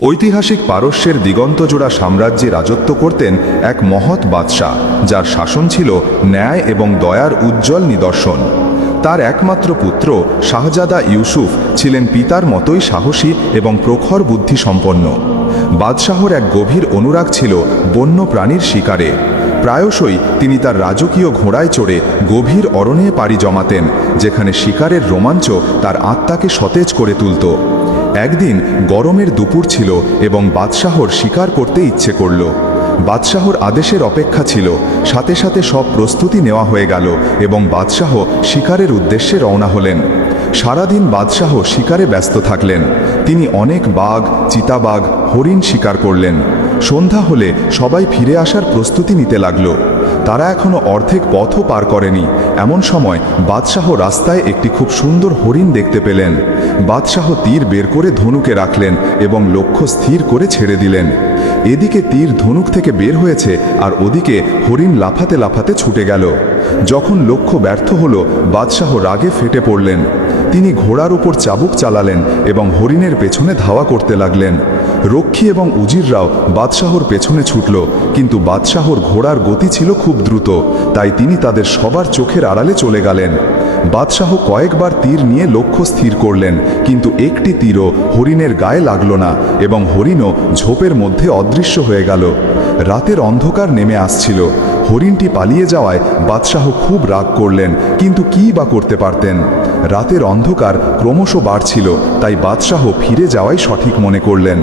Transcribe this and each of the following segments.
ঐতিহাসিক পারস্যের দিগন্তজোড়া সাম্রাজ্যে রাজত্ব করতেন এক মহৎ বাদশাহ, যার শাসন ছিল ন্যায় এবং দয়ার উজ্জ্বল নিদর্শন। তার একমাত্র পুত্র শাহজাদা ইউসুফ ছিলেন পিতার মতোই সাহসী এবং প্রখর বুদ্ধি সম্পন্ন বাদশাহর এক গভীর অনুরাগ ছিল বন্য প্রাণীর শিকারে। প্রায়শই তিনি তার রাজকীয় ঘোড়ায় চড়ে গভীর অরণ্যে পাড়ি জমাতেন, যেখানে শিকারের রোমাঞ্চ তার আত্মাকে সতেজ করে তুলত। একদিন গরমের দুপুর ছিল এবং বাদশাহর শিকার করতে ইচ্ছে করল। বাদশাহর আদেশের অপেক্ষা ছিল। সাথে সাথে সব প্রস্তুতি নেওয়া হয়ে গেল এবং বাদশাহ শিকারের উদ্দেশ্যে রওনা হলেন। সারাদিন বাদশাহ শিকারে ব্যস্ত থাকলেন। তিনি অনেক বাঘ, চিতাবাঘ, হরিণ শিকার করলেন। সন্ধ্যা হলে সবাই ফিরে আসার প্রস্তুতি নিতে লাগল। তারা এখনও অর্ধেক পথও পার করেনি। এমন সময় বাদশাহ রাস্তায় একটি খুব সুন্দর হরিণ দেখতে পেলেন। বাদশাহ তীর বের করে ধনুকে রাখলেন এবং লক্ষ্য স্থির করে ছেড়ে দিলেন। এদিকে তীর ধনুক থেকে বের হয়েছে আর ওদিকে হরিণ লাফাতে লাফাতে ছুটে গেল। যখন লক্ষ্য ব্যর্থ হলো, বাদশাহ রাগে ফেটে পড়লেন। তিনি ঘোড়ার উপর চাবুক চালালেন এবং হরিণের পেছনে ধাওয়া করতে লাগলেন। রক্ষী এবং উজিররাও বাদশাহর পেছনে ছুটল, কিন্তু বাদশাহর ঘোড়ার গতি ছিল খুব দ্রুত, তাই তিনি তাদের সবার চোখের আড়ালে চলে গেলেন। বাদশাহ কয়েকবার তীর নিয়ে লক্ষ্য স্থির করলেন, কিন্তু একটি তীরও হরিণের গায়ে লাগল না এবং হরিণও ঝোপের মধ্যে অদৃশ্য হয়ে গেল। রাতের অন্ধকার নেমে আসছিল। হরিণটি পালিয়ে যাওয়ায় বাদশাহ খুব রাগ করলেন, কিন্তু কী বা করতে পারতেন? রাতের অন্ধকার ক্রমশ বাড়ছিল, তাই বাদশাহ ফিরে যাওয়াই সঠিক মনে করলেন।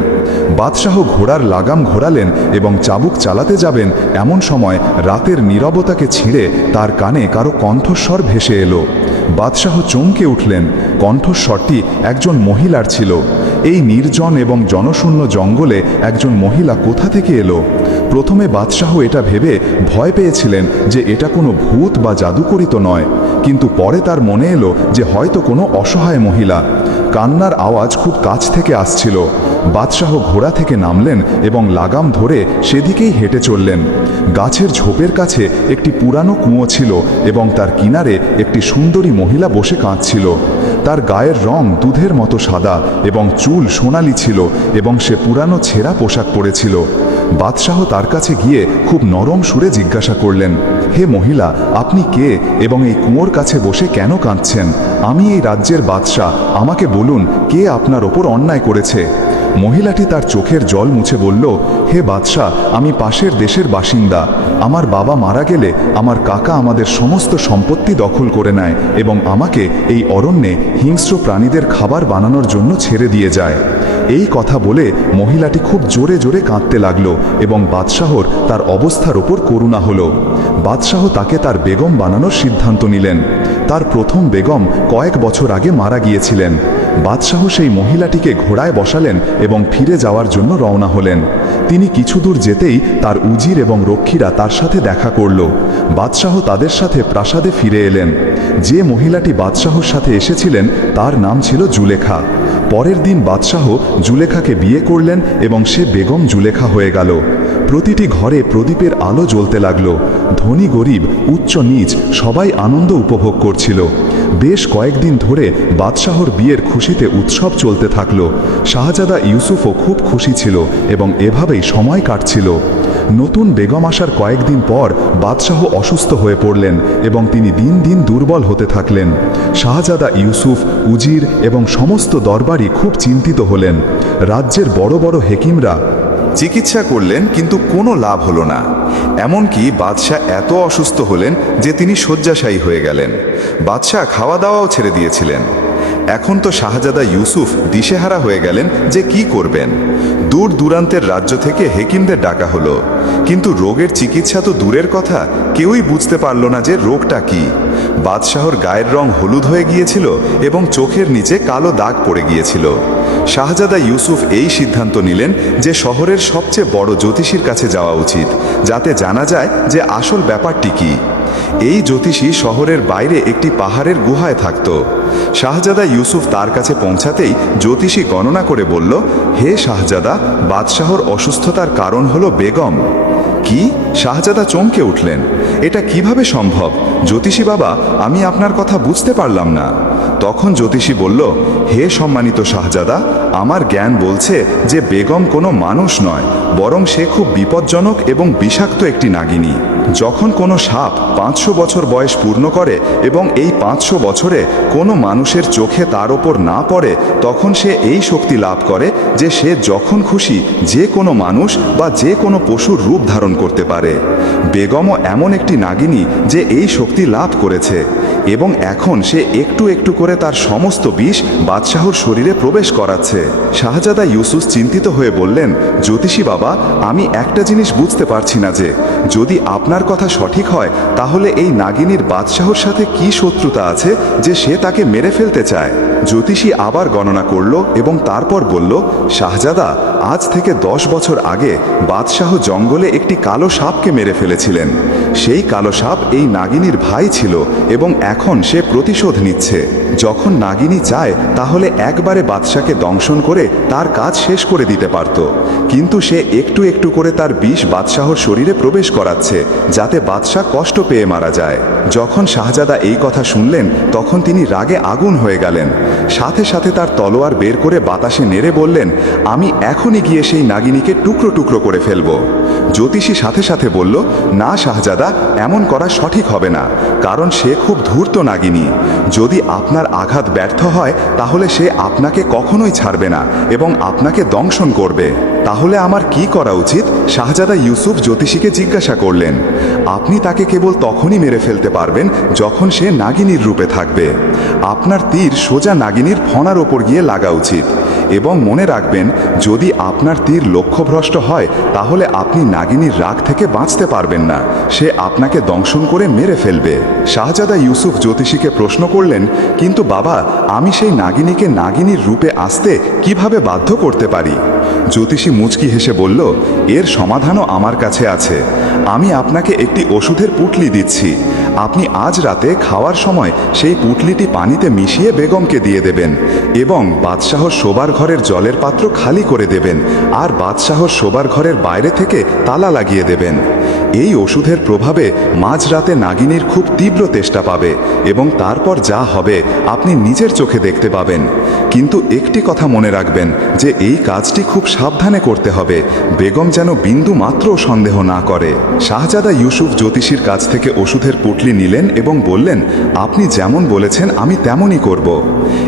বাদশাহ ঘোড়ার লাগাম ঘোরালেন এবং চাবুক চালাতে যাবেন এমন সময় রাতের নীরবতাকে ছিঁড়ে তার কানে কারও কণ্ঠস্বর ভেসে এলো। বাদশাহ চমকে উঠলেন। কণ্ঠস্বরটি একজন মহিলার ছিল। এই নির্জন এবং জনশূন্য জঙ্গলে একজন মহিলা কোথা থেকে এলো? প্রথমে বাদশাহ এটা ভেবে ভয় পেয়েছিলেন যে এটা কোনো ভূত বা জাদুকরিত নয়। কিন্তু পরে তার মনে এলো যে হয়তো কোনো অসহায় মহিলা। কান্নার আওয়াজ খুব কাছ থেকে আসছিল। বাদশাহ ঘোড়া থেকে নামলেন এবং লাগাম ধরে সেদিকেই হেঁটে চললেন। গাছের ঝোপের কাছে একটি পুরানো কুঁয়ো ছিল এবং তার কিনারে একটি সুন্দরী মহিলা বসে কাঁদছিল। তার গায়ের রং দুধের মতো সাদা এবং চুল সোনালি ছিল এবং সে পুরানো ছেঁড়া পোশাক পরেছিল। বাদশাহ তার কাছে গিয়ে খুব নরম সুরে জিজ্ঞাসা করলেন, হে মহিলা, আপনি কে এবং এই কুঁয়োর কাছে বসে কেন কাঁদছেন? আমি এই রাজ্যের বাদশাহ, আমাকে বলুন, কে আপনার ওপর অন্যায় করেছে? মহিলাটি তার চোখের জল মুছে বলল, হে বাদশাহ, আমি পাশের দেশের বাসিন্দা। আমার বাবা মারা গেলে আমার কাকা আমাদের সমস্ত সম্পত্তি দখল করে নেয় এবং আমাকে এই অরণ্যে হিংস্র প্রাণীদের খাবার বানানোর জন্য ছেড়ে দিয়ে যায়। এই কথা বলে মহিলাটি খুব জোরে জোরে কাঁদতে লাগল এবং বাদশাহর তার অবস্থার ওপর করুণা হলো। বাদশাহ তাকে তার বেগম বানানোর সিদ্ধান্ত নিলেন। তার প্রথম বেগম কয়েক বছর আগে মারা গিয়েছিলেন। বাদশাহ সেই মহিলাটিকে ঘোড়ায় বসালেন এবং ফিরে যাওয়ার জন্য রওনা হলেন। তিনি কিছু দূর যেতেই তার উজির এবং রক্ষীরা তার সাথে দেখা করল। বাদশাহ তাদের সাথে প্রাসাদে ফিরে এলেন। যে মহিলাটি বাদশাহর সাথে এসেছিলেন, তার নাম ছিল জুলেখা। পরের দিন বাদশাহ জুলেখাকে বিয়ে করলেন এবং সে বেগম জুলেখা হয়ে গেল। প্রতিটি ঘরে প্রদীপের আলো জ্বলতে লাগল। ধনী গরিব, উচ্চ নীচ, সবাই আনন্দ উপভোগ করছিল। বেশ কয়েকদিন ধরে বাদশাহর বিয়ের খুশিতে উৎসব চলতে থাকল। শাহজাদা ইউসুফও খুব খুশি ছিল এবং এভাবেই সময় কাটছিল। নতুন বেগম আসার কয়েকদিন পর বাদশাহ অসুস্থ হয়ে পড়লেন এবং তিনি দিন দিন দুর্বল হতে থাকলেন। শাহজাদা ইউসুফ, উজির এবং সমস্ত দরবারই খুব চিন্তিত হলেন। রাজ্যের বড় বড় হেকিমরা চিকিৎসা করলেন, কিন্তু কোনো লাভ হলো না। এমনকি বাদশাহ এত অসুস্থ হলেন যে তিনি শয্যাশায়ী হয়ে গেলেন। বাদশাহ খাওয়া দাওয়াও ছেড়ে দিয়েছিলেন। এখন তো শাহজাদা ইউসুফ দিশেহারা হয়ে গেলেন যে কি করবেন। দূর দূরান্তের রাজ্য থেকে হেকিমদের ডাকা হলো। কিন্তু রোগের চিকিৎসা তো দূরের কথা কেউই বুঝতে পারল না যে রোগটা কি। বাদশাহর গায়ের রং হলুদ হয়ে গিয়েছিল এবং চোখের নিচে কালো দাগ পড়ে গিয়েছিল। শাহজাদা ইউসুফ এই সিদ্ধান্ত নিলেন যে শহরের সবচেয়ে বড় জ্যোতিষীর কাছে যাওয়া উচিত, যাতে জানা যায় যে আসল ব্যাপারটি কী। এই জ্যোতিষী শহরের বাইরে একটি পাহাড়ের গুহায় থাকত। শাহজাদা ইউসুফ তার কাছে পৌঁছাতেই জ্যোতিষী গণনা করে বলল, হে শাহজাদা, বাদশাহর অসুস্থতার কারণ হলো বেগম। কি? শাহজাদা চমকে উঠলেন। এটা কীভাবে সম্ভব? জ্যোতিষী বাবা, আমি আপনার কথা বুঝতে পারলাম না। তখন জ্যোতিষী বলল, হে সম্মানিত শাহজাদা আমার জ্ঞান বলছে যে বেগম কোনো মানুষ নয়, বরং সে খুব বিপজ্জনক এবং বিষাক্ত একটি নাগিনী। যখন কোনো সাপ পাঁচশো বছর বয়স পূর্ণ করে এবং এই পাঁচশো বছরে কোনো মানুষের চোখে তার ওপর না পড়ে, তখন সে এই শক্তি লাভ করে যে সে যখন খুশি যে কোনো মানুষ বা যে কোনো পশুর রূপ ধারণ করতে পারে। বেগমও এমন একটি নাগিনী যে এই শক্তি লাভ করেছে এবং এখন সে একটু একটু করে তার সমস্ত বিষ বাদশাহর শরীরে প্রবেশ করাচ্ছে। শাহজাদা ইউসুফ চিন্তিত হয়ে বললেন, জ্যোতিষী বাবা, আমি একটা জিনিস বুঝতে পারছি না যে, যদি আপনার কথা সঠিক হয়, তাহলে এই নাগিনীর বাদশাহর সাথে কি শত্রুতা আছে যে সে তাকে মেরে ফেলতে চায়? জ্যোতিষী আবার গণনা করল এবং তারপর বলল, শাহজাদা, আজ থেকে দশ বছর আগে বাদশাহ জঙ্গলে একটি কালো সাপকে মেরে ফেলেছিলেন। সেই কালো সাপ এই নাগিনীর ভাই ছিল এবং এখন সে প্রতিশোধ নিচ্ছে। যখন নাগিনী চায়, তাহলে একবারে বাদশাকে দংশন করে তার কাজ শেষ করে দিতে পারত। কিন্তু সে একটু একটু করে তার বিষ বাদশাহর শরীরে প্রবেশ করাচ্ছে, যাতে বাদশাহ কষ্ট পেয়ে মারা যায়। যখন শাহজাদা এই কথা শুনলেন, তখন তিনি রাগে আগুন হয়ে গেলেন। সাথে সাথে তার তলোয়ার বের করে বাতাসে নেড়ে বললেন, আমি এখনই গিয়ে সেই নাগিনীকে টুকরো টুকরো করে ফেলব। জ্যোতিষী সাথে সাথে বলল, না শাহজাদা, এমন করা সঠিক হবে না, কারণ সে খুব ধূর্ত নাগিনী। যদি আপনার আঘাত ব্যর্থ হয়, তাহলে সে আপনাকে কখনোই ছাড়বে না এবং আপনাকে দংশন করবে। তাহলে আমার কি করা উচিত? শাহজাদা ইউসুফ জ্যোতিষীকে জিজ্ঞাসা করলেন। আপনি তাকে কেবল তখনই মেরে ফেলতে পারবেন যখন সে নাগিনীর রূপে থাকবে। আপনার তীর সোজা নাগিনীর ফণার ওপর গিয়ে লাগা উচিত। এবং মনে রাখবেন, যদি আপনার তীর লক্ষ্যভ্রষ্ট হয়, তাহলে আপনি নাগিনীর রাগ থেকে বাঁচতে পারবেন না। সে আপনাকে দংশন করে মেরে ফেলবে। শাহজাদা ইউসুফ জ্যোতিষীকে প্রশ্ন করলেন, কিন্তু বাবা, আমি সেই নাগিনীকে নাগিনীর রূপে আসতে কীভাবে বাধ্য করতে পারি? জ্যোতিষী মুচকি হেসে বলল এর সমাধানও আমার কাছে আছে। আমি আপনাকে একটি ওষুধের পুটলি দিচ্ছি। আপনি আজ রাতে খাওয়ার সময় সেই পুটলিটি পানিতে মিশিয়ে বেগমকে দিয়ে দেবেন এবং বাদশাহর শোবার ঘরের জলের পাত্র খালি করে দেবেন আর বাদশাহ শোবার ঘরের বাইরে থেকে তালা লাগিয়ে দেবেন। এই ওষুধের প্রভাবে মাঝরাতে নাগিনীর খুব তীব্র তেষ্টা পাবে এবং তারপর যা হবে আপনি নিজের চোখে দেখতে পাবেন। কিন্তু একটি কথা মনে রাখবেন যে এই কাজটি খুব সাবধানে করতে হবে। বেগম যেন বিন্দু মাত্র সন্দেহ না করে। শাহজাদা ইউসুফ জ্যোতিষীর কাছ থেকে ওষুধের পুটলি নিলেন এবং বললেন, আপনি যেমন বলেছেন, আমি তেমনই করব।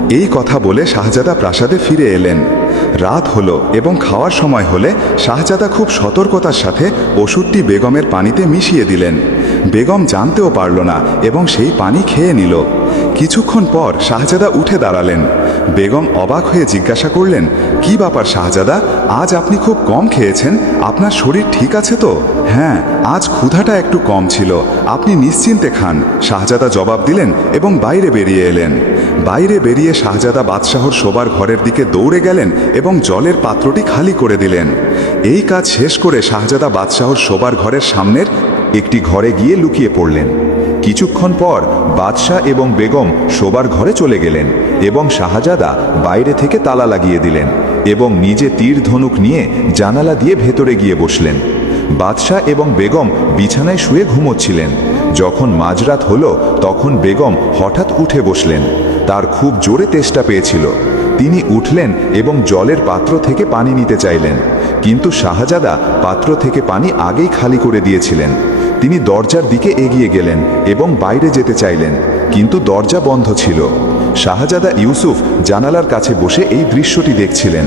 এই কথা বলে শাহজাদা প্রাসাদে ফিরে এলেন। রাত হল এবং খাওয়ার সময় হলে শাহজাদা খুব সতর্কতার সাথে ওষুধটি বেগমের পানিতে মিশিয়ে দিলেন। বেগম জানতেও পারল না এবং সেই পানি খেয়ে নিল। কিছুক্ষণ পর শাহজাদা উঠে দাঁড়ালেন। বেগম অবাক হয়ে জিজ্ঞাসা করলেন, কি ব্যাপার শাহজাদা? আজ আপনি খুব কম খেয়েছেন। আপনার শরীর ঠিক আছে তো? হ্যাঁ আজ ক্ষুধাটা একটু কম ছিল। আপনি নিশ্চিন্তে খান। শাহজাদা জবাব দিলেন এবং বাইরে বেরিয়ে এলেন। বাইরে বেরিয়ে শাহজাদা বাদশাহর শোবার ঘরের দিকে দৌড়ে গেলেন এবং জলের পাত্রটি খালি করে দিলেন। এই কাজ শেষ করে শাহজাদা বাদশাহর শোবার ঘরের সামনের একটি ঘরে গিয়ে লুকিয়ে পড়লেন। কিছুক্ষণ পর বাদশাহ এবং বেগম শোবার ঘরে চলে গেলেন এবং শাহজাদা বাইরে থেকে তালা লাগিয়ে দিলেন এবং নিজে তীর ধনুক নিয়ে জানালা দিয়ে ভেতরে গিয়ে বসলেন। বাদশাহ এবং বেগম বিছানায় শুয়ে ঘুমোচ্ছিলেন। যখন মাঝরাত হলো, তখন বেগম হঠাৎ উঠে বসলেন। তার খুব জোরে তেষ্টা পেয়েছিল। তিনি উঠলেন এবং জলের পাত্র থেকে পানি নিতে চাইলেন। কিন্তু শাহজাদা পাত্র থেকে পানি আগেই খালি করে দিয়েছিলেন। তিনি দরজার দিকে এগিয়ে গেলেন এবং বাইরে যেতে চাইলেন, কিন্তু দরজা বন্ধ ছিল। শাহজাদা ইউসুফ জানালার কাছে বসে এই দৃশ্যটি দেখছিলেন।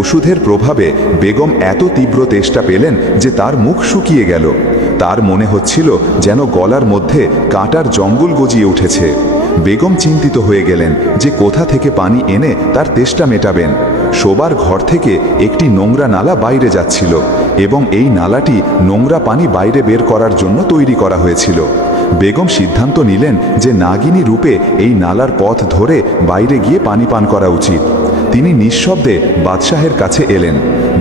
ওষুধের প্রভাবে বেগম এত তীব্র তেষ্টা পেলেন যে তার মুখ শুকিয়ে গেল। তার মনে হচ্ছিল যেন গলার মধ্যে কাঁটার জঙ্গল গজিয়ে উঠেছে। বেগম চিন্তিত হয়ে গেলেন যে কোথা থেকে পানি এনে তার তেষ্টা মেটাবেন। শোবার ঘর থেকে একটি নোংরা নালা বাইরে যাচ্ছিল এবং এই নালাটি নোংরা পানি বাইরে বের করার জন্য তৈরি করা হয়েছিল। বেগম সিদ্ধান্ত নিলেন যে নাগিনী রূপে এই নালার পথ ধরে বাইরে গিয়ে পানি পান করা উচিত। তিনি নিঃশব্দে বাদশাহের কাছে এলেন।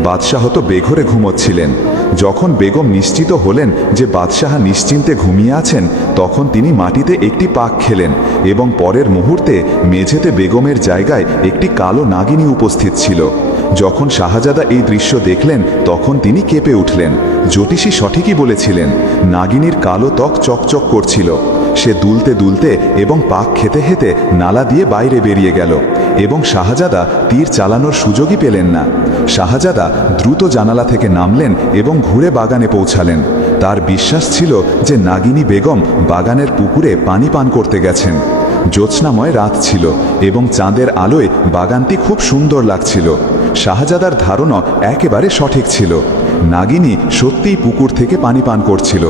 বাদশাহ তো বেঘরে ঘুমোচ্ছিলেন। যখন বেগম নিশ্চিত হলেন যে বাদশাহ নিশ্চিন্তে ঘুমিয়ে আছেন, তখন তিনি মাটিতে একটি পাক খেলেন এবং পরের মুহূর্তে মেঝেতে বেগমের জায়গায় একটি কালো নাগিনী উপস্থিত ছিল। যখন শাহজাদা এই দৃশ্য দেখলেন, তখন তিনি কেঁপে উঠলেন। জ্যোতিষী সঠিকই বলেছিলেন, নাগিনীর কালো ত্বক চকচক করছিল। সে দুলতে দুলতে এবং পাক খেতে খেতে নালা দিয়ে বাইরে বেরিয়ে গেল এবং শাহজাদা তীর চালানোর সুযোগই পেলেন না। শাহজাদা দ্রুত জানালা থেকে নামলেন এবং ঘুরে বাগানে পৌঁছালেন। তার বিশ্বাস ছিল যে নাগিনী বেগম বাগানের পুকুরে পানি পান করতে গেছেন। জ্যোৎস্নাময় রাত ছিল এবং চাঁদের আলোয় বাগানটি খুব সুন্দর লাগছিল। শাহজাদার ধারণা একেবারে সঠিক ছিল। নাগিনী সত্যিই পুকুর থেকে পানি পান করছিল।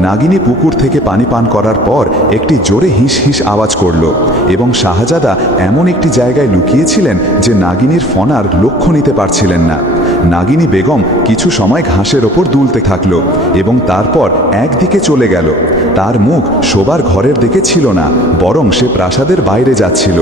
নাগিনী পুকুর থেকে পানি পান করার পর একটি জোরে হিস হিস আওয়াজ করল এবং শাহজাদা এমন একটি জায়গায় লুকিয়েছিলেন যে নাগিনীর ফনার লক্ষ্য নিতে পারছিলেন না। নাগিনী বেগম কিছু সময় ঘাসের ওপর দুলতে থাকল এবং তারপর একদিকে চলে গেল। তার মুখ শোবার ঘরের দিকে ছিল না, বরং সে প্রাসাদের বাইরে যাচ্ছিল।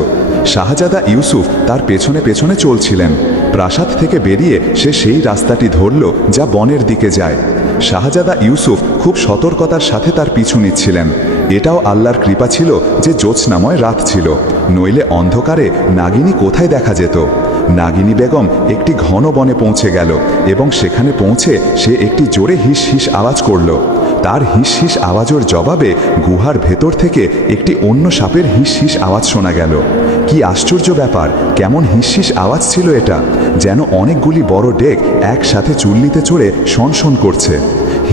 শাহজাদা ইউসুফ তার পেছনে পেছনে চলছিলেন। প্রাসাদ থেকে বেরিয়ে সে সেই রাস্তাটি ধরল যা বনের দিকে যায়। শাহজাদা ইউসুফ খুব সতর্কতার সাথে তার পিছু নিচ্ছিলেন। এটাও আল্লাহর কৃপা ছিল যে জ্যোৎস্নাময় রাত ছিল। নইলে অন্ধকারে নাগিনী কোথায় দেখা যেত? নাগিনী বেগম একটি ঘন বনে পৌঁছে গেল এবং সেখানে পৌঁছে সে একটি জোরে হিস হিস আওয়াজ করল। তার হিস হিস আওয়াজের জবাবে গুহার ভেতর থেকে একটি অন্য সাপের হিস হিস আওয়াজ শোনা গেল। কি আশ্চর্য ব্যাপার, কেমন হিসহিস আওয়াজ ছিল এটা, যেন অনেকগুলি বড় ডেক একসাথে চুল্লিতে চড়ে শনশন করছে।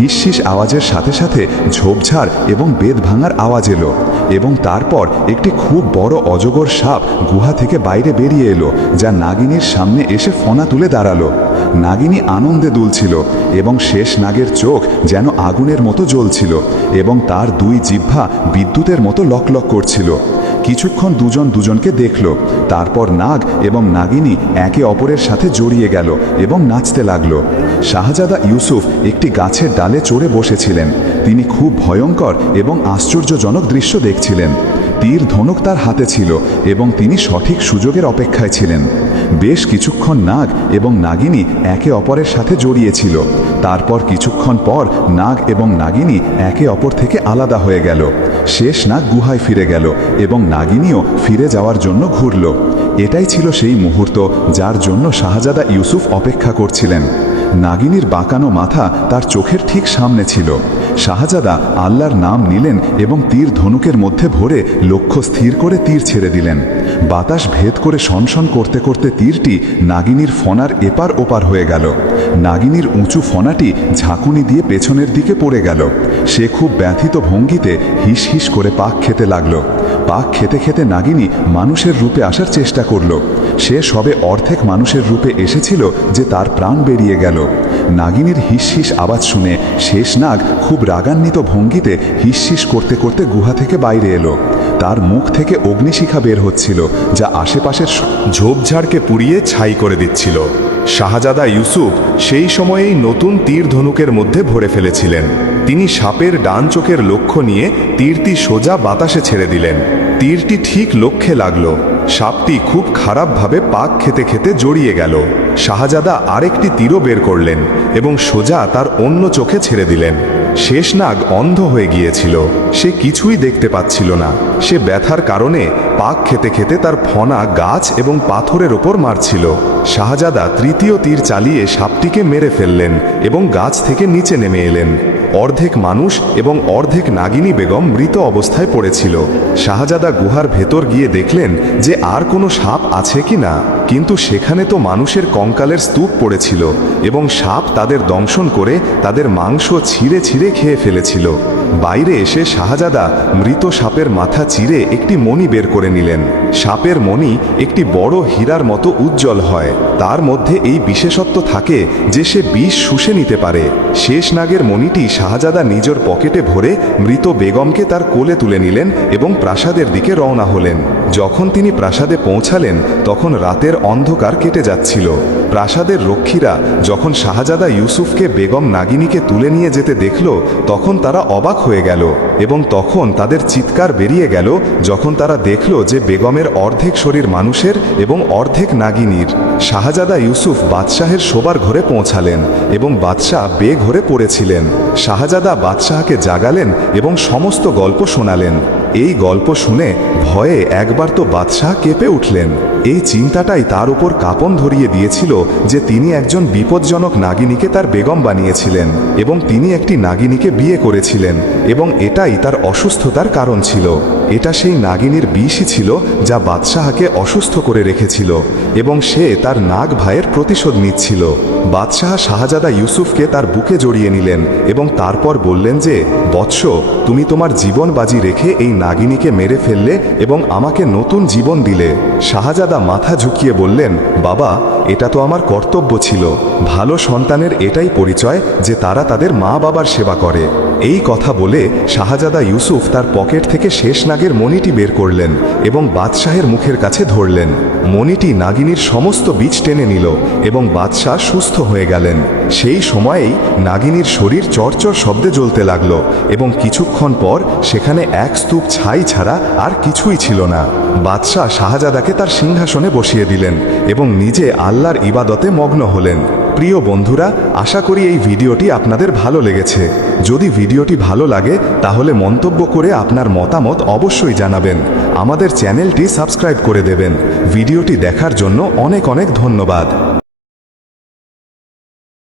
হিসহিস আওয়াজের সাথে সাথে ঝোপঝাড় এবং বেদ ভাঙার আওয়াজ এলো এবং তারপর একটি খুব বড় অজগর সাপ গুহা থেকে বাইরে বেরিয়ে এলো, যা নাগিনীর সামনে এসে ফনা তুলে দাঁড়াল। নাগিনী আনন্দে দুলছিল এবং শেষ নাগের চোখ যেন আগুনের মতো জ্বলছিল এবং তার দুই জিহ্বা বিদ্যুতের মতো লকলক করছিল। কিছুক্ষণ দুজন দুজনকে দেখল, তারপর নাগ এবং নাগিনী একে অপরের সাথে জড়িয়ে গেল এবং নাচতে লাগল। শাহজাদা ইউসুফ একটি গাছের ডালে চড়ে বসেছিলেন। তিনি খুব ভয়ঙ্কর এবং আশ্চর্যজনক দৃশ্য দেখছিলেন। তীর ধনুক তার হাতে ছিল এবং তিনি সঠিক সুযোগের অপেক্ষায় ছিলেন। বেশ কিছুক্ষণ নাগ এবং নাগিনী একে অপরের সাথে জড়িয়েছিল। তারপর কিছুক্ষণ পর নাগ এবং নাগিনী একে অপর থেকে আলাদা হয়ে গেল। শেষ নাগ গুহায় ফিরে গেল এবং নাগিনীও ফিরে যাওয়ার জন্য ঘুরল। এটাই ছিল সেই মুহূর্ত যার জন্য শাহজাদা ইউসুফ অপেক্ষা করছিলেন। নাগিনীর বাঁকানো মাথা তার চোখের ঠিক সামনে ছিল। শাহজাদা আল্লাহর নাম নিলেন এবং তীর ধনুকের মধ্যে ভরে লক্ষ্য স্থির করে তীর ছেড়ে দিলেন। বাতাস ভেদ করে শনশন করতে করতে তীরটি নাগিনীর ফনার এপার ওপার হয়ে গেল। নাগিনীর উঁচু ফনাটি ঝাঁকুনি দিয়ে পেছনের দিকে পড়ে গেল। সে খুব ব্যথিত ভঙ্গিতে হিস হিস করে পাক খেতে লাগল। পাক খেতে খেতে নাগিনী মানুষের রূপে আসার চেষ্টা করল। সে সবে অর্ধেক মানুষের রূপে এসেছিল যে তার প্রাণ বেরিয়ে গেল। নাগিনীর হিসহিস আওয়াজ শুনে শেষ নাগ খুব রাগান্বিত ভঙ্গিতে হিসহিস করতে করতে গুহা থেকে বাইরে এলো। তার মুখ থেকে অগ্নিশিখা বের হচ্ছিল, যা আশেপাশের ঝোপঝাড়কে পুড়িয়ে ছাই করে দিচ্ছিল। শাহজাদা ইউসুফ সেই সময়েই নতুন তীর ধনুকের মধ্যে ভরে ফেলেছিলেন। তিনি সাপের ডান চোখের লক্ষ্য নিয়ে তীরটি সোজা বাতাসে ছেড়ে দিলেন। তীরটি ঠিক লক্ষ্যে লাগল। সাপটি খুব খারাপভাবে পাক খেতে খেতে জড়িয়ে গেল। শাহজাদা আরেকটি তীরও বের করলেন এবং সোজা তার অন্য চোখে ছেড়ে দিলেন। শেষ নাগ অন্ধ হয়ে গিয়েছিল। সে কিছুই দেখতে পাচ্ছিল না। সে ব্যথার কারণে পাক খেতে খেতে তার ফনা গাছ এবং পাথরের ওপর মারছিল। শাহজাদা তৃতীয় তীর চালিয়ে সাপটিকে মেরে ফেললেন এবং গাছ থেকে নিচে নেমে এলেন। অর্ধেক মানুষ এবং অর্ধেক নাগিনী বেগম মৃত অবস্থায় পড়েছিল। শাহজাদা গুহার ভেতর গিয়ে দেখলেন যে আর কোনো সাপ আছে কি না। কিন্তু সেখানে তো মানুষের কঙ্কালের স্তূপ পড়েছিল এবং সাপ তাদের দংশন করে তাদের মাংস ছিঁড়ে ছিঁড়ে খেয়ে ফেলেছিল। বাইরে এসে শাহজাদা মৃত সাপের মাথা চিরে একটি মণি বের করে নিলেন। সাপের মণি একটি বড় হীরার মতো উজ্জ্বল হয়। তার মধ্যে এই বিশেষত্ব থাকে যে সে বিষ শুষে নিতে পারে। শেষ নাগের মণিটি শাহজাদা নিজের পকেটে ভরে মৃত বেগমকে তার কোলে তুলে নিলেন এবং প্রাসাদের দিকে রওনা হলেন। যখন তিনি প্রাসাদে পৌঁছালেন, তখন রাতের অন্ধকার কেটে যাচ্ছিল। প্রাসাদের রক্ষীরা যখন শাহজাদা ইউসুফকে বেগম নাগিনীকে তুলে নিয়ে যেতে দেখল, তখন তারা অবাক হয়ে গেল এবং তখন তাদের চিৎকার বেরিয়ে গেল যখন তারা দেখল যে বেগমের অর্ধেক শরীর মানুষের এবং অর্ধেক নাগিনীর। শাহজাদা ইউসুফ বাদশাহের শোবার ঘরে পৌঁছালেন এবং বাদশাহ বে ঘরে পড়েছিলেন। শাহজাদা বাদশাহকে জাগালেন এবং সমস্ত গল্প শোনালেন। এই গল্প শুনে ভয়ে একবার তো বাদশাহ কেঁপে উঠলেন। এই চিন্তাটাই তার উপর কাপন ধরিয়ে দিয়েছিল যে তিনি একজন বিপজ্জনক নাগিনীকে তার বেগম বানিয়েছিলেন এবং তিনি একটি নাগিনীকে বিয়ে করেছিলেন এবং এটাই তার অসুস্থতার কারণ ছিল। এটা সেই নাগিনীর বিষই ছিল যা বাদশাহকে অসুস্থ করে রেখেছিল এবং সে তার নাগ ভাইয়ের প্রতিশোধ নিচ্ছিল। বাদশাহ শাহজাদা ইউসুফকে তার বুকে জড়িয়ে নিলেন এবং তারপর বললেন যে, বৎস, তুমি তোমার জীবন বাজি রেখে এই নাগিনীকে মেরে ফেললে এবং আমাকে নতুন জীবন দিলে। শাহজাদা মাথা ঝুঁকিয়ে বললেন, বাবা, এটা তো আমার কর্তব্য ছিল। ভালো সন্তানের এটাই পরিচয় যে তারা তাদের মা বাবার সেবা করে। এই কথা বলে শাহজাদা ইউসুফ তার পকেট থেকে শেষ নাগের মণিটি বের করলেন এবং বাদশাহের মুখের কাছে ধরলেন। মণিটি নাগিনীর সমস্ত বীজ টেনে নিল এবং বাদশাহ সুস্থ হয়ে গেলেন। সেই সময়েই নাগিনীর শরীর চরচর শব্দে জ্বলতে লাগল এবং কিছুক্ষণ পর সেখানে এক স্তূপ ছাই ছাড়া আর কিছুই ছিল না। বাদশাহ শাহজাদাকে তার সিংহাসনে বসিয়ে দিলেন এবং নিজে আল্লাহর ইবাদতে মগ্ন হলেন। প্রিয় বন্ধুরা, আশা করি এই ভিডিওটি আপনাদের ভালো লেগেছে। যদি ভিডিওটি ভালো লাগে, তাহলে মন্তব্য করে আপনার মতামত অবশ্যই জানাবেন। আমাদের চ্যানেলটি সাবস্ক্রাইব করে দেবেন। ভিডিওটি দেখার জন্য অনেক অনেক ধন্যবাদ।